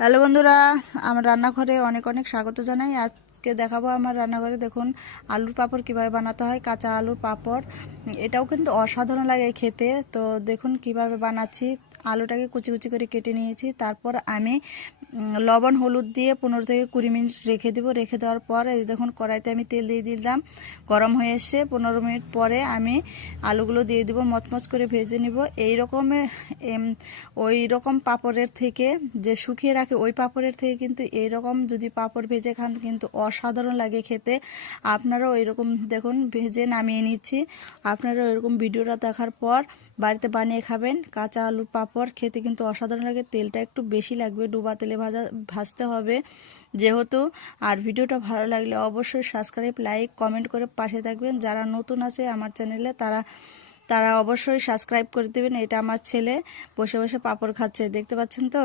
Hello বন্ধুরা, আমার রান্নাঘরে অনেক অনেক স্বাগত জানাই। আজকে দেখাবো আমার রান্নাঘরে দেখুন আলুর পাঁপড় কিভাবে বানাতে হয়। কাঁচা আলুর পাঁপড়, এটাও কিন্তু অসাধারণ লাগে খেতে। তো দেখুন কিভাবে বানাচ্ছি। আলুটাকে কুচি কুচি করে কেটে নিয়েছি। তারপর আমি লবণ হলুদ দিয়ে 15 থেকে 20 মিনিট রেখে দেবো। রেখে দেওয়ার পর এই দেখুন কড়াইতে আমি তেল দিয়ে দিলাম, গরম হয়ে এসছে। 15 মিনিট পরে আমি আলুগুলো দিয়ে দেবো, মচমচ করে ভেজে নিব। এই রকমের ওই রকম পাঁপড়ের থেকে, যে শুকিয়ে রাখে ওই পাঁপড়ের থেকে কিন্তু এই রকম যদি পাঁপড় ভেজে খান কিন্তু অসাধারণ লাগে খেতে। আপনারাও এরকম দেখুন ভেজে নামিয়ে নিচ্ছি। আপনারা এরকম ভিডিওটা দেখার পর বাড়িতে বানিয়ে খাবেন। কাঁচা আলুর পাঁপড় খেতে কিন্তু অসাধারণ লাগে। তেলটা একটু বেশি লাগবে, ডুবা তেলে ভাজতে হবে যেহেতু। আর ভিডিওটা ভালো লাগলে অবশ্যই সাবস্ক্রাইব, লাইক, কমেন্ট করে পাশে থাকবেন। যারা নতুন আছে আমার চ্যানেলে তারা তারা অবশ্যই সাবস্ক্রাইব করে দেবেন। এটা আমার ছেলে বসে বসে পাঁপড় খাচ্ছে, দেখতে পাচ্ছেন তো।